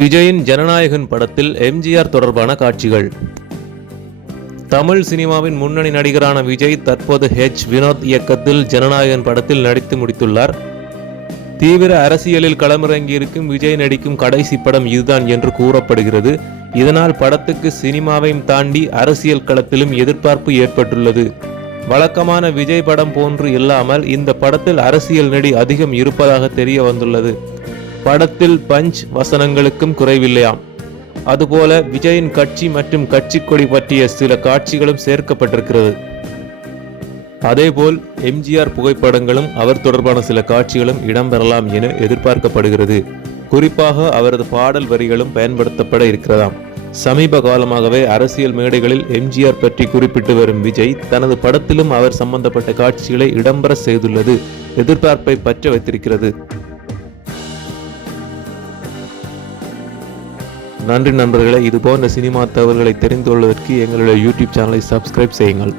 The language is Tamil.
விஜயின் ஜனநாயகன் படத்தில் எம்ஜிஆர் தொடர்பான காட்சிகள். தமிழ் சினிமாவின் முன்னணி நடிகரான விஜய் தற்போது வினோத் இயக்கத்தில் ஜனநாயகன் படத்தில் நடித்து முடித்துள்ளார். தீவிர அரசியலில் களமிறங்கியிருக்கும் விஜய் நடிக்கும் கடைசி படம் இதுதான் என்று கூறப்படுகிறது. இதனால் படத்துக்கு சினிமாவையும் தாண்டி அரசியல் களத்திலும் எதிர்பார்ப்பு ஏற்பட்டுள்ளது. வழக்கமான விஜய் படம் போன்று இல்லாமல் இந்த படத்தில் அரசியல் நடி அதிகம் இருப்பதாக தெரிய வந்துள்ளது. படத்தில் பஞ்ச் வசனங்களுக்கும் குறைவில்லையாம். அதுபோல விஜயின் கட்சி மற்றும் கட்சி கொடி பற்றிய சில காட்சிகளும் சேர்க்கப்பட்டிருக்கிறது. அதேபோல் எம்ஜிஆர் புகைப்படங்களும் அவர் தொடர்பான சில காட்சிகளும் இடம்பெறலாம் என எதிர்பார்க்கப்படுகிறது. குறிப்பாக அவரது பாடல் வரிகளும் பயன்படுத்தப்பட இருக்கிறதாம். சமீப காலமாகவே அரசியல் மேடைகளில் எம்ஜிஆர் பற்றி குறிப்பிட்டு வரும் விஜய் தனது படத்திலும் அவர் சம்பந்தப்பட்ட காட்சிகளை இடம்பெற செய்துள்ளது எதிர்பார்ப்பை பற்ற வைத்திருக்கிறது. நன்றி நண்பர்களே. இதுபோன்ற சினிமா தகவல்களை தெரிந்து கொள்வதற்கு எங்களுடைய யூடியூப் சேனலை சப்ஸ்கிரைப் செய்யுங்கள்.